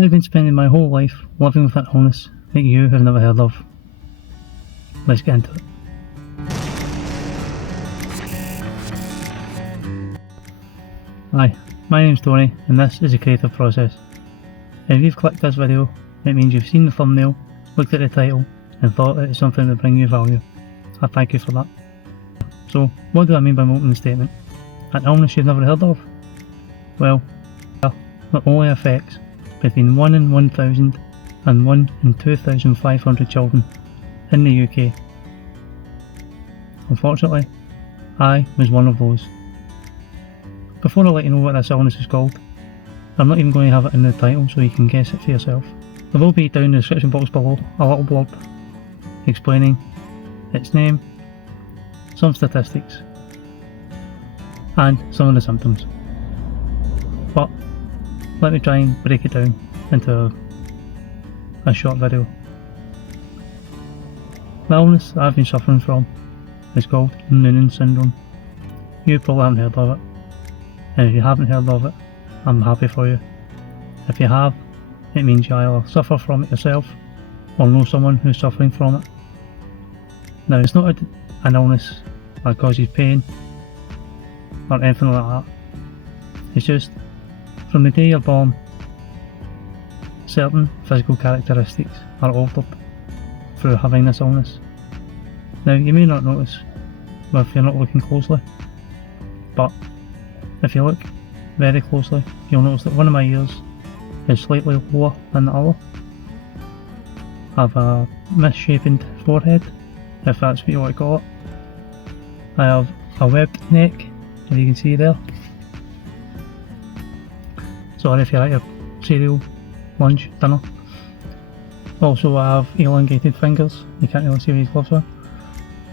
I've been spending my whole life living with an illness that you have never heard of. Let's get into it. Hi, my name's Tony and this is a creative process. If you've clicked this video, it means you've seen the thumbnail, looked at the title and thought it is something that brings you value. I thank you for that. So, what do I mean by my opening statement? An illness you've never heard of? Well, it only affects between 1 in 1,000 and 1 in 2,500 children in the UK. Unfortunately, I was one of those. Before I let you know what this illness is called, I'm not even going to have it in the title so you can guess it for yourself. There will be down in the description box below a little blurb explaining its name, some statistics, and some of the symptoms. But let me try and break it down into a short video. The illness that I've been suffering from is called Noonan syndrome. You probably haven't heard of it, and if you haven't heard of it, I'm happy for you. If you have, it means you either suffer from it yourself or know someone who's suffering from it. Now, it's not an illness that causes pain or anything like that. It's just, from the day you're born, certain physical characteristics are altered through having this illness. Now, you may not notice if you're not looking closely, but if you look very closely, you'll notice that one of my ears is slightly lower than the other. I have a misshapen forehead, if that's what you want to call it. I have a webbed neck, as you can see there. Sorry if you're at your cereal, lunch, dinner. Also, I have elongated fingers, you can't really see with these gloves on.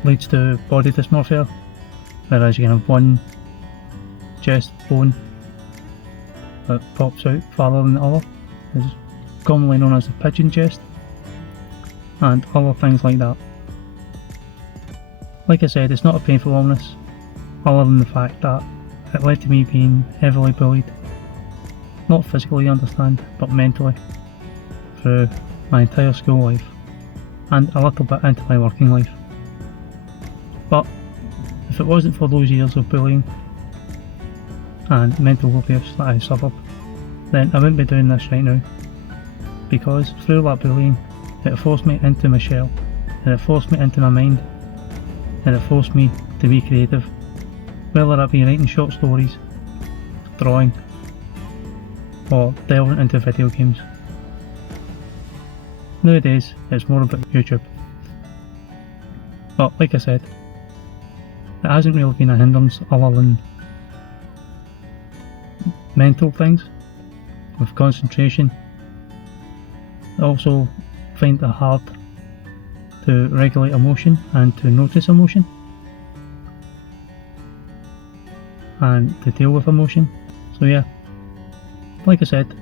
Leads to body dysmorphia, whereas you can have one chest bone that pops out farther than the other. It's commonly known as the pigeon chest, and other things like that. Like I said, it's not a painful illness, other than the fact that it led to me being heavily bullied. Not physically, you understand, but mentally, through my entire school life, and a little bit into my working life. But if it wasn't for those years of bullying and mental abuse that I suffered, then I wouldn't be doing this right now. Because through that bullying, it forced me into my shell, and it forced me into my mind, and it forced me to be creative, whether that be writing short stories, drawing, or delving into video games. Nowadays, it's more about YouTube. But like I said, it hasn't really been a hindrance other than mental things, with concentration. I also find it hard to regulate emotion and to notice emotion, and to deal with emotion. So yeah, like I said,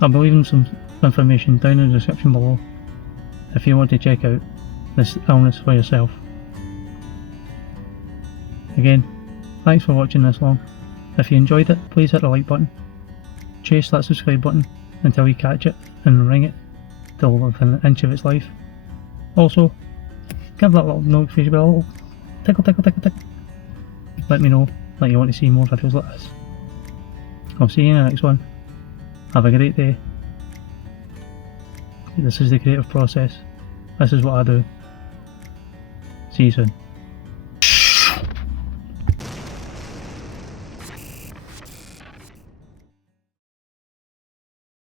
I'll be leaving some information down in the description below if you want to check out this illness for yourself. Again, thanks for watching this long. If you enjoyed it, please hit the like button, chase that subscribe button until you catch it and ring it till within an inch of its life. Also, give that little notification bell a little tickle tickle tickle tickle. Let me know that you want to see more videos like this. I'll see you in the next one. Have a great day. This is the creative process. This is what I do. See you soon.